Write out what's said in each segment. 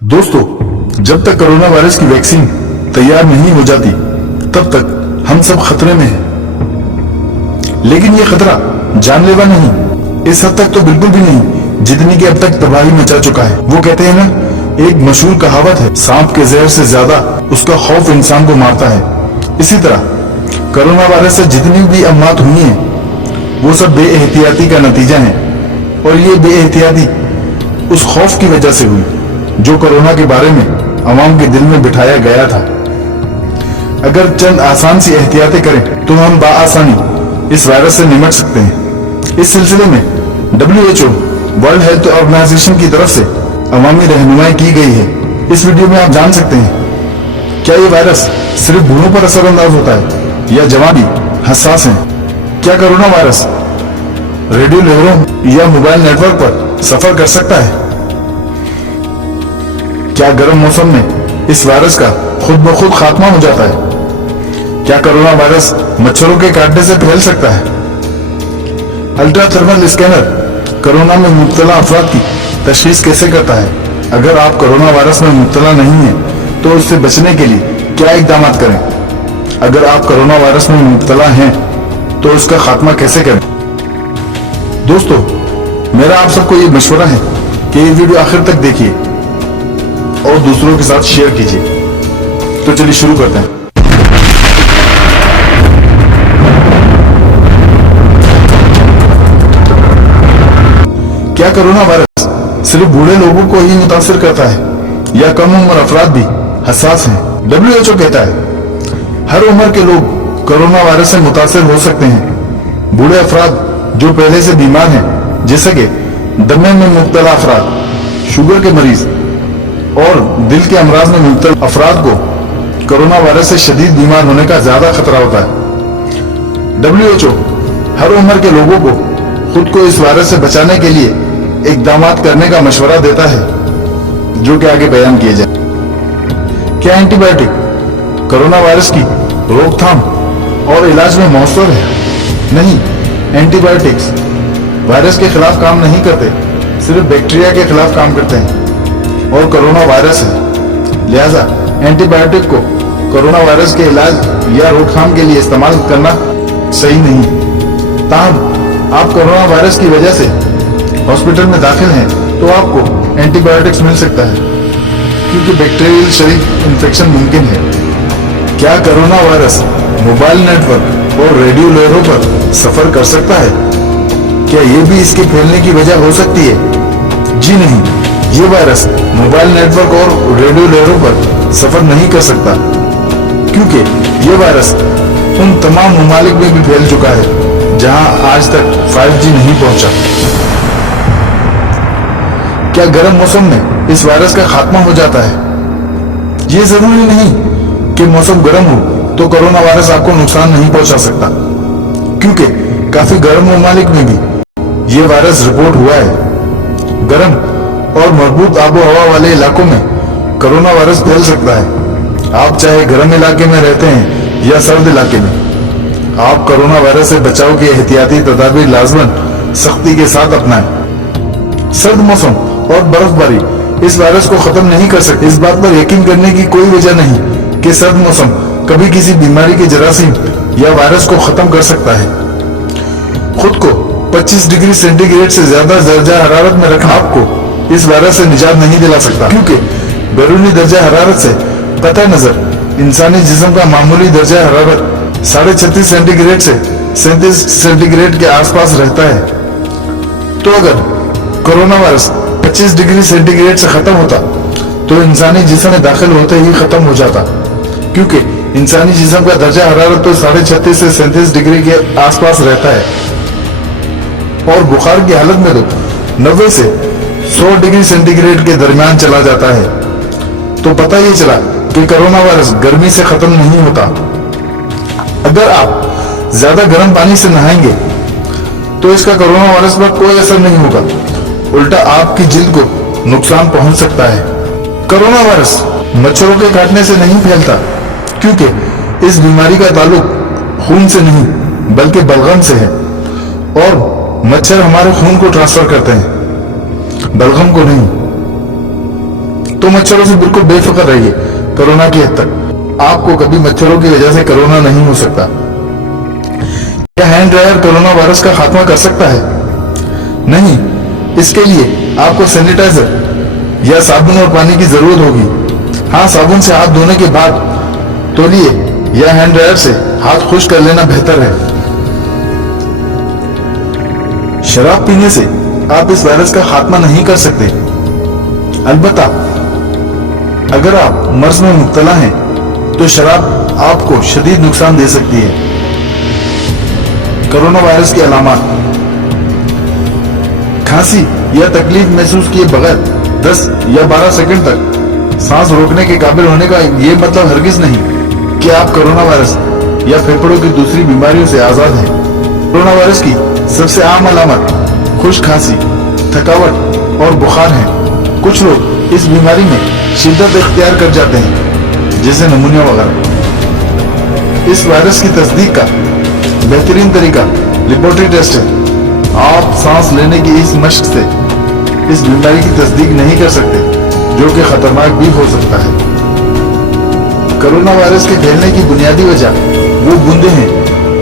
दोस्तों, जब तक कोरोना वायरस की वैक्सीन तैयार नहीं हो जाती तब तक हम सब खतरे में हैं। लेकिन ये खतरा जानलेवा नहीं, इस हद तक तो बिल्कुल भी नहीं जितनी कि अब तक तबाही मचा चुका है। वो कहते हैं ना, एक मशहूर कहावत है, सांप के जहर से ज्यादा उसका खौफ इंसान को मारता है। इसी तरह कोरोना वायरस से जितनी भी अमवात हुई हैं वो सब बेएहतियाती का नतीजा है, और ये बेएहतियाती उस खौफ की वजह से हुई जो कोरोना के बारे में अवाम के दिल में बिठाया गया था। अगर चंद आसान सी एहतियातें करें तो हम बाआसानी इस वायरस से निपट सकते हैं। इस सिलसिले में WHO वर्ल्ड हेल्थ ऑर्गेनाइजेशन की तरफ से अवामी रहनुमाई की गई है। इस वीडियो में आप जान सकते हैं, क्या ये वायरस सिर्फ बूढ़ों पर असरअंदाज होता है या जवान भी हसास हैं? क्या कोरोना वायरस रेडियो लहरों या मोबाइल नेटवर्क पर सफर कर सकता है? क्या गर्म मौसम में इस वायरस का खुद ब खुद खात्मा हो जाता है? क्या कोरोना वायरस मच्छरों के काटने से फैल सकता है? अल्ट्रा थर्मल स्कैनर कोरोना में मुब्तला अफराद की तशखीस कैसे करता है? अगर आप कोरोना वायरस में मुब्तला नहीं हैं तो उससे बचने के लिए क्या इकदाम करें? अगर आप कोरोना वायरस में मुब्तला हैं तो उसका खात्मा कैसे करें? दोस्तों, मेरा आप सबको ये मशवरा है कि ये वीडियो आखिर तक देखिए और दूसरों के साथ शेयर कीजिए। तो चलिए शुरू करते हैं। क्या कोरोना वायरस सिर्फ बूढ़े लोगों को ही मुतासिर करता है या कम उम्र अफराद भी हसास हैं? WHO कहता है हर उम्र के लोग कोरोना वायरस से मुतासिर हो सकते हैं। बूढ़े अफराद जो पहले से बीमार हैं, जैसे कि दमे में मुब्तला अफराद, शुगर के मरीज और दिल के अमराज में मुब्तला अफराद को कोरोना वायरस से शदीद बीमार होने का ज्यादा खतरा होता है। WHO हर उम्र के लोगों को खुद को इस वायरस से बचाने के लिए इकदाम करने का मशवरा देता है, जो कि आगे बयान किए जाए। क्या एंटीबायोटिक कोरोना वायरस की रोकथाम और इलाज में मौसर है? नहीं, एंटीबायोटिक्स वायरस के खिलाफ काम नहीं करते, सिर्फ बैक्टीरिया के खिलाफ काम करते हैं, और कोरोना वायरस है। लिहाजा एंटीबायोटिक को कोरोना वायरस के इलाज या रोकथाम के लिए इस्तेमाल करना सही नहीं। ताहम आप कोरोना वायरस की वजह से हॉस्पिटल में दाखिल हैं तो आपको एंटीबायोटिक्स मिल सकता है, क्योंकि बैक्टीरियल शरीक इन्फेक्शन मुमकिन है। क्या कोरोना वायरस मोबाइल नेटवर्क और रेडियो लहरों पर सफर कर सकता है? क्या ये भी इसके फैलने की वजह हो सकती है? जी नहीं, ये वायरस मोबाइल नेटवर्क और रेडियो लहरों पर सफर नहीं कर सकता, क्योंकि ये वायरस उन तमाम ममालिक में भी फैल चुका है जहां आज तक 5G नहीं पहुंचा। क्या गर्म मौसम में इस वायरस का खात्मा हो जाता है? ये जरूरी नहीं कि मौसम गर्म हो तो कोरोना वायरस आपको नुकसान नहीं पहुंचा सकता, क्योंकि काफी गर्म ममालिक में भी ये वायरस रिपोर्ट हुआ है। गर्म और मजबूत आबो हवा वाले इलाकों में कोरोना वायरस फैल सकता है। आप चाहे गर्म इलाके में रहते हैं या सर्द इलाके में, आप कोरोना वायरस से बचाव की एहतियाती तदाबीर लाजमन सख्ती के साथ अपनाएं। सर्द मौसम और बर्फबारी इस वायरस को खत्म नहीं कर सकते। इस बात पर यकीन करने की कोई वजह नहीं कि सर्द मौसम कभी किसी बीमारी के जरासीम या वायरस को खत्म कर सकता है। खुद को 25 डिग्री सेंटीग्रेड से ज्यादा दर्जा हरारत में रखना आपको इस वायरस से निजात नहीं दिला सकता, क्योंकि बैरूनी दर्जा हरारत से कतई नजर इंसानी जिस्म का मामूली दर्जा हरारत 36.5 सेंटीग्रेड से 37 सेंटीग्रेड के आसपास रहता है। तो अगर कोरोना वायरस 25 डिग्री सेंटीग्रेड से खत्म होता तो इंसानी जिस्म में दाखिल होते ही खत्म हो जाता, क्योंकि इंसानी जिस्म का दर्जा हरारत तो 36.5 से 37 डिग्री के आसपास रहता है, और बुखार की हालत में तो 90 से 100 डिग्री सेंटीग्रेड के दरमियान चला जाता है। तो पता ही चला कि कोरोना वायरस गर्मी से खत्म नहीं होता। अगर आप ज्यादा गर्म पानी से नहाएंगे तो इसका कोरोना वायरस पर कोई असर नहीं होगा, उल्टा आपकी जिल्द को नुकसान पहुंच सकता है। कोरोना वायरस मच्छरों के काटने से नहीं फैलता, क्योंकि इस बीमारी का ताल्लुक खून से नहीं बल्कि बलगम से है, और मच्छर हमारे खून को ट्रांसफर करते हैं, बलगम को नहीं। तो मच्छरों से बिल्कुल बेफिक्र रहिए। कोरोना की हद तक आपको कभी मच्छरों की वजह से कोरोना नहीं हो सकता। क्या हैंड ड्रायर कोरोना वायरस का खात्मा कर सकता है? नहीं। इसके लिए आपको सैनिटाइजर या साबुन और पानी की जरूरत होगी। हाँ, साबुन से हाथ धोने के बाद तौलिए या हैंड ड्रायर से हाथ खुश्क कर लेना बेहतर है। शराब पीने से आप इस वायरस का खात्मा नहीं कर सकते। अलबत्ता अगर आप मर्ज में मुब्तला हैं तो शराब आपको शदीद नुकसान दे सकती है। कोरोना वायरस की अलामत: खांसी या तकलीफ महसूस किए बगैर 10 या 12 सेकंड तक सांस रोकने के काबिल होने का ये मतलब हरगिज नहीं कि आप कोरोना वायरस या फेफड़ों की दूसरी बीमारियों से आजाद हैं। कोरोना वायरस की सबसे आम अलामत खुश्क खांसी, थकावट और बुखार है। कुछ लोग इस बीमारी में शिद्दत इख्तियार कर जाते हैं, जैसे नमूनिया वगैरह। इस वायरस की तस्दीक का बेहतरीन तरीका लेबोरेटरी टेस्ट है। आप सांस लेने की इस मशक से इस बीमारी की तस्दीक नहीं कर सकते, जो कि खतरनाक भी हो सकता है। कोरोना वायरस के फैलने की बुनियादी वजह वो बूंदें हैं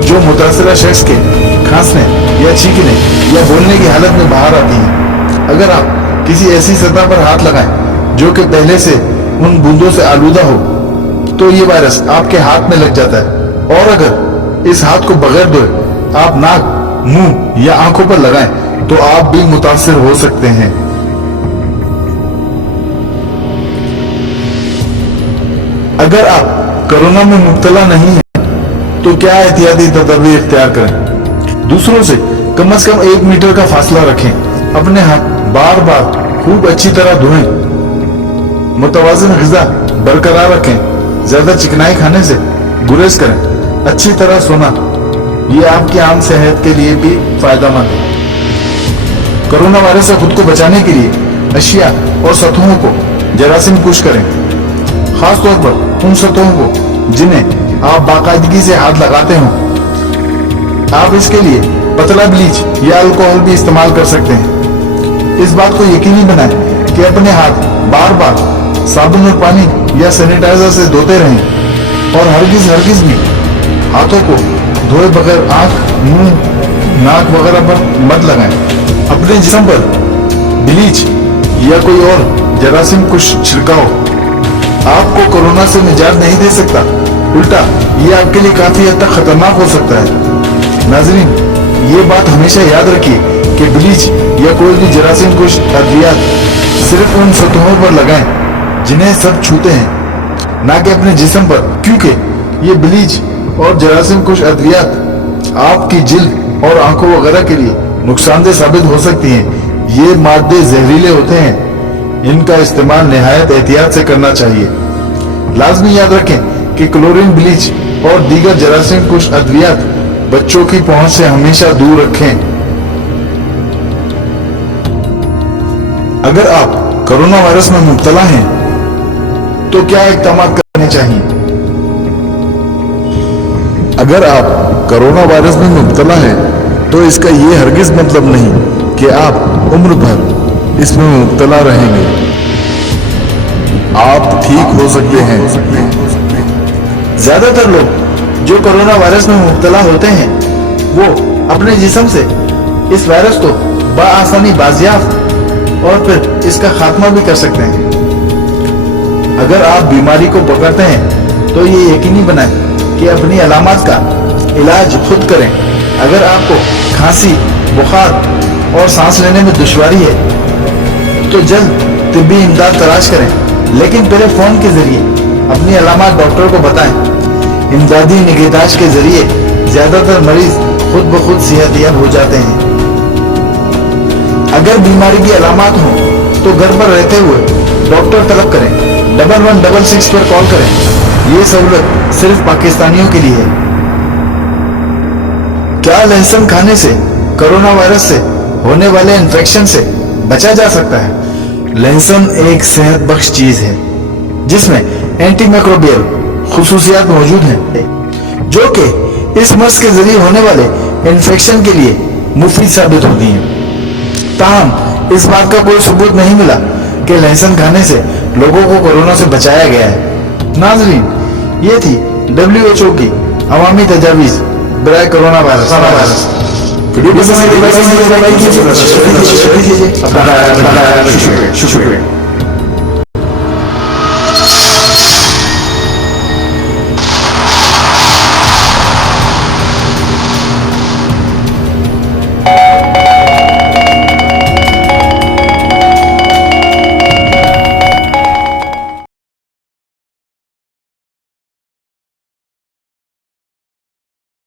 जो मुतासरा शख्स के खांसने या छींकने या बोलने की हालत में बाहर आती हैं। अगर आप किसी ऐसी सतह पर हाथ लगाएं जो कि पहले से उन बूंदों से आलूदा हो, तो ये वायरस आपके हाथ में लग जाता है। और अगर इस हाथ को बगैर धोए आप नाक, मुंह या आंखों पर लगाएं, तो आप भी मुतासिर हो सकते हैं। अगर आप कोरोना में मुब्तला नहीं हैं, तो क्या एहतियाती तदबीर इख्तियार करें? दूसरों से कम 1 मीटर का फासला रखें। अपने हाथ बार बार खूब अच्छी तरह धोएं। मुतवाज़िन ग़िज़ा बरकरार रखें। ज्यादा चिकनाई खाने से गुरेज करें। अच्छी तरह सोना, ये आपकी आम सेहत के लिए भी फायदेमंद है। कोरोना वायरस से खुद को बचाने के लिए अशिया और सतहों को जरासीम कुश करें, खासतौर पर उन सतहों को जिन्हें आप बाकायदगी से हाथ लगाते हो। आप इसके लिए पतला ब्लीच या अल्कोहल भी इस्तेमाल कर सकते हैं। इस बात को यकीनी बनाएं कि अपने हाथ बार बार साबुन और पानी या सैनिटाइजर से धोते रहें और हरगिज भी हाथों को धोए बगैर आंख, मुंह, नाक वगैरह पर मत लगाएं। अपने जिस्म पर ब्लीच या कोई और जरासीम कुछ छिड़काओ आपको कोरोना से निजात नहीं दे सकता, उल्टा ये आपके लिए काफी हद तक खतरनाक हो सकता है। नाज़रीन, ये बात हमेशा याद रखिए कि ब्लीच या कोई भी जरासीम कुछ अद्वियात सिर्फ उन सतहों पर लगाएं जिन्हें सब छूते हैं, ना कि अपने जिस्म पर, क्योंकि ये ब्लीच और जरासीम कुछ अद्वियात आपकी जिल्द और आंखों वगैरह के लिए नुकसानदेह साबित हो सकती हैं। ये मादे जहरीले होते हैं। इनका इस्तेमाल निहायत एहतियात से करना चाहिए। लाजमी याद रखें कि क्लोरीन ब्लीच और दीगर जरासीम कुछ अद्वियात बच्चों की पहुंच से हमेशा दूर रखें। अगर आप कोरोना वायरस में मुब्तला हैं तो क्या इक़दाम करने चाहिए? अगर आप कोरोना वायरस में मुब्तला हैं तो इसका ये हरगिज मतलब नहीं कि आप उम्र भर इसमें मुब्तला रहेंगे। आप ठीक हो सकते हैं। ज्यादातर लोग जो कोरोना वायरस में मुब्तला होते हैं वो अपने जिस्म से इस वायरस को बआसानी बाजियाफ्त और फिर इसका खात्मा भी कर सकते हैं। अगर आप बीमारी को पकड़ते हैं तो ये यकीनी बनाएं कि अपनी अलामत का इलाज खुद करें। अगर आपको खांसी, बुखार और सांस लेने में दुश्वारी है तो जल्द तिब्बी इमदाद तलाश करें, लेकिन पहले फोन के जरिए अपनी अलामत डॉक्टर को बताएं। इमदादी निगहदाश्त के जरिए ज्यादातर मरीज खुद ब खुद सेहतयाब हो जाते हैं। अगर बीमारी की अलामत हो तो घर पर रहते हुए डॉक्टर तलब करें। 1166 पर कॉल करें। ये सहूलत सिर्फ पाकिस्तानियों के लिए है। क्या लहसुन खाने से कोरोना वायरस से होने वाले इन्फेक्शन से बचा जा सकता है? लहसुन एक सेहत बख्श चीज है जिसमें एंटीमाइक्रोबियल खुसूसियात मौजूद हैं जो कि इस मर्ज के जरिए होने वाले इन्फेक्शन के लिए मुफीद साबित होती हैं। ताहम इस बात का कोई सबूत नहीं मिला कि लहसुन खाने से लोगों को कोरोना से बचाया गया है। नाज़रीन, ये थी WHO की अवामी तजावीज़ बराए कोरोना वायरस। वीडियो पसंद आए तो लाइक कीजिए, अपना शुक्रिया।